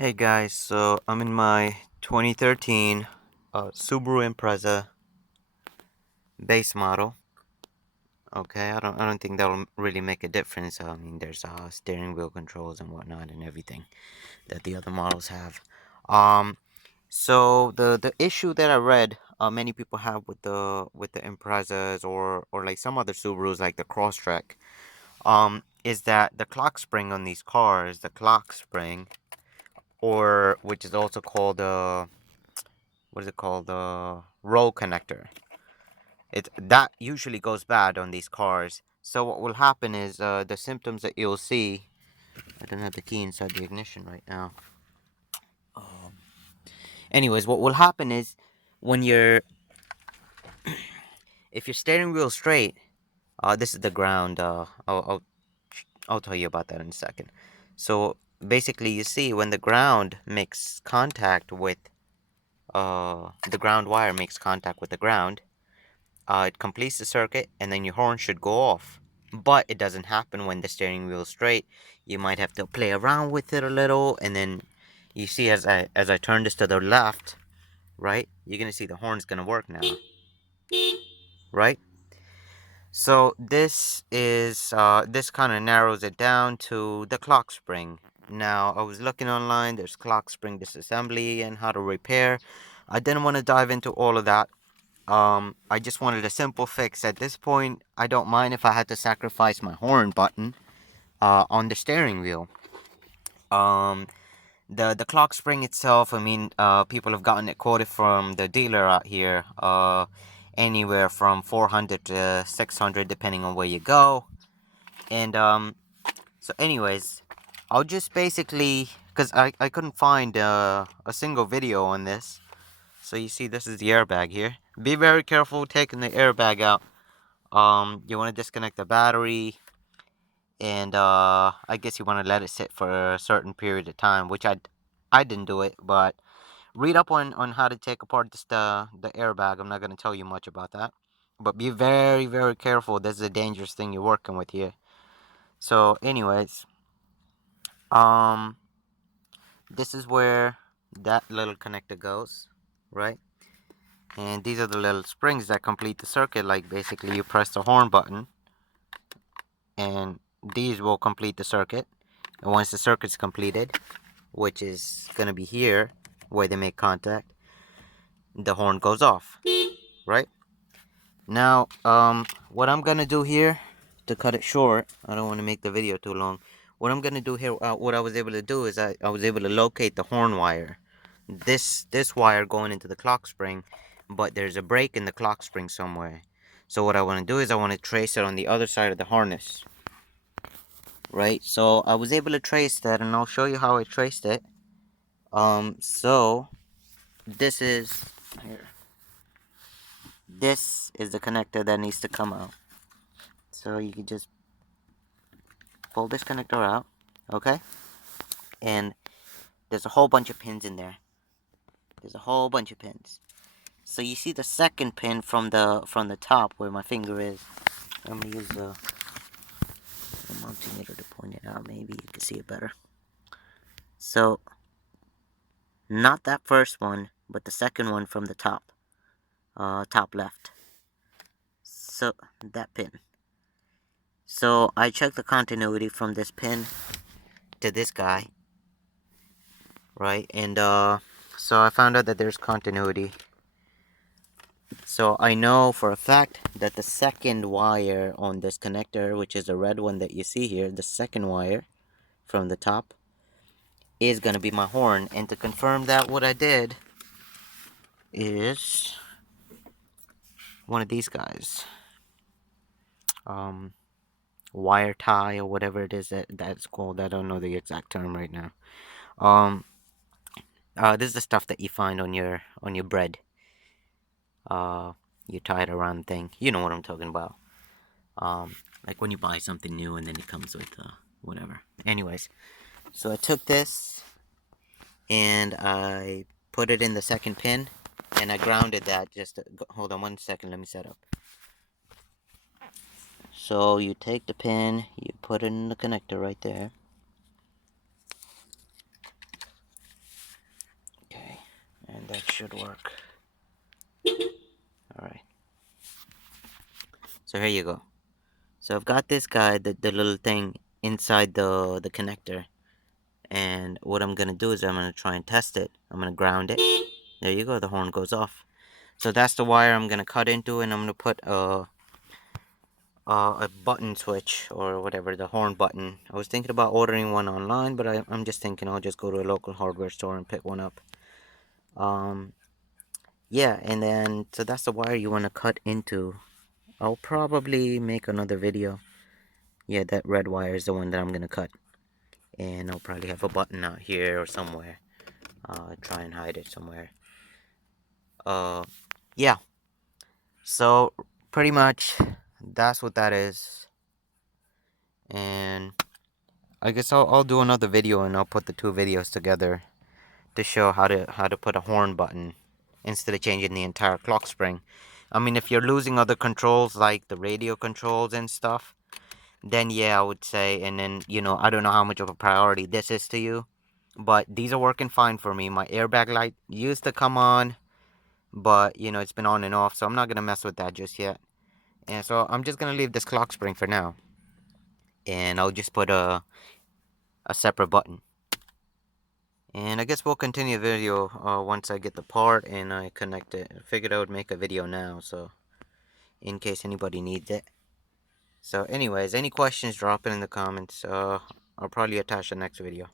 Hey guys, so I'm in my 2013 Subaru Impreza base model. Okay, I don't think that'll really make a difference. I mean, there's steering wheel controls and whatnot and everything that the other models have. Um, so the issue that I read many people have with the Imprezas or like some other Subarus like the Crosstrek is that the clock spring on these cars, the clock spring, or which is also called what is it called? The roll connector. It that usually goes bad on these cars. So what will happen is the symptoms that you'll see. I don't have the key inside the ignition right now. Um, Anyways, what will happen is when you're if your steering wheel straight, this is the ground. I'll tell you about that in a second. So basically, you see when the ground makes contact with the ground wire makes contact with the ground. It completes the circuit, and then your horn should go off. But it doesn't happen when the steering wheel is straight. You might have to play around with it a little, and then you see as I turn this to the left, right? You're gonna see the horn's gonna work now, right? So this kind of narrows it down to the clock spring. Now I was looking online. There's clock spring disassembly and how to repair. I didn't want to dive into all of that. I just wanted a simple fix. At this point, I don't mind if I had to sacrifice my horn button on the steering wheel. Um, the clock spring itself, I mean, people have gotten it quoted from the dealer out here, anywhere from 400 to 600, depending on where you go. And so, anyways, I'll just basically, because I couldn't find a single video on this. So you see, this is the airbag here. Be very careful taking the airbag out. You want to disconnect the battery, and I guess you want to let it sit for a certain period of time, which I didn't do it, but read up on how to take apart the airbag. I'm not gonna tell you much about that, but be very very careful. This is a dangerous thing you're working with here. So, anyways, um, this is where that little connector goes, right? And these are the little springs that complete the circuit. Like basically, you press the horn button and these will complete the circuit. And once the circuit's completed, which is gonna be here where they make contact, the horn goes off, right? Now, what I'm gonna do here to cut it short, I don't want to make the video too long. What I'm gonna do here, what I was able to do is I was able to locate the horn wire. This wire going into the clock spring, but there's a break in the clock spring somewhere. So what I want to do is I want to trace it on the other side of the harness. Right, so I was able to trace that, and I'll show you how I traced it. So this is here. This is the connector that needs to come out. So you can just pull this connector out, okay? And there's a whole bunch of pins in there. There's a whole bunch of pins. So you see the second pin from the top where my finger is. I'm gonna use the multimeter to point it out. Maybe you can see it better. So not that first one, but the second one from the top. Top left. So that pin. So I checked the continuity from this pin to this guy, right? And so I found out that there's continuity. So I know for a fact that the second wire on this connector, which is the red one that you see here, the second wire from the top, is gonna be my horn. And to confirm that, what I did is one of these guys. Wire tie or whatever it is that's called. I don't know the exact term right now. Um, this is the stuff that you find on your bread. You tie it around thing. You know what I'm talking about. Like when you buy something new and then it comes with whatever. Anyways, so I took this and I put it in the second pin and I grounded that. Hold on 1 second. Let me set up. So you take the pin, you put it in the connector right there. That should work. Alright. So here you go. So I've got this guy, the little thing inside the connector. And what I'm gonna do is I'm gonna try and test it. I'm gonna ground it. There you go, the horn goes off. So that's the wire I'm gonna cut into, and I'm gonna put a button switch or whatever, the horn button. I was thinking about ordering one online, but I'm just thinking I'll just go to a local hardware store and pick one up. Yeah, and then so that's the wire you want to cut into. I'll probably make another video. Yeah, that red wire is the one that I'm gonna cut, and I'll probably have a button out here or somewhere. Try and hide it somewhere. Uh, yeah. So pretty much that's what that is, and I guess I'll do another video and I'll put the two videos together to show how to put a horn button instead of changing the entire clock spring. I mean, if you're losing other controls like the radio controls and stuff, then yeah, I would say. And then I don't know how much of a priority this is to you, but these are working fine for me. My airbag light used to come on, but it's been on and off, so I'm not gonna mess with that just yet. And so I'm just gonna leave this clock spring for now, and I'll just put a separate button. And I guess we'll continue the video once I get the part and I connect it. I figured I would make a video now, so in case anybody needs it. So anyways, any questions, drop it in the comments. I'll probably attach the next video.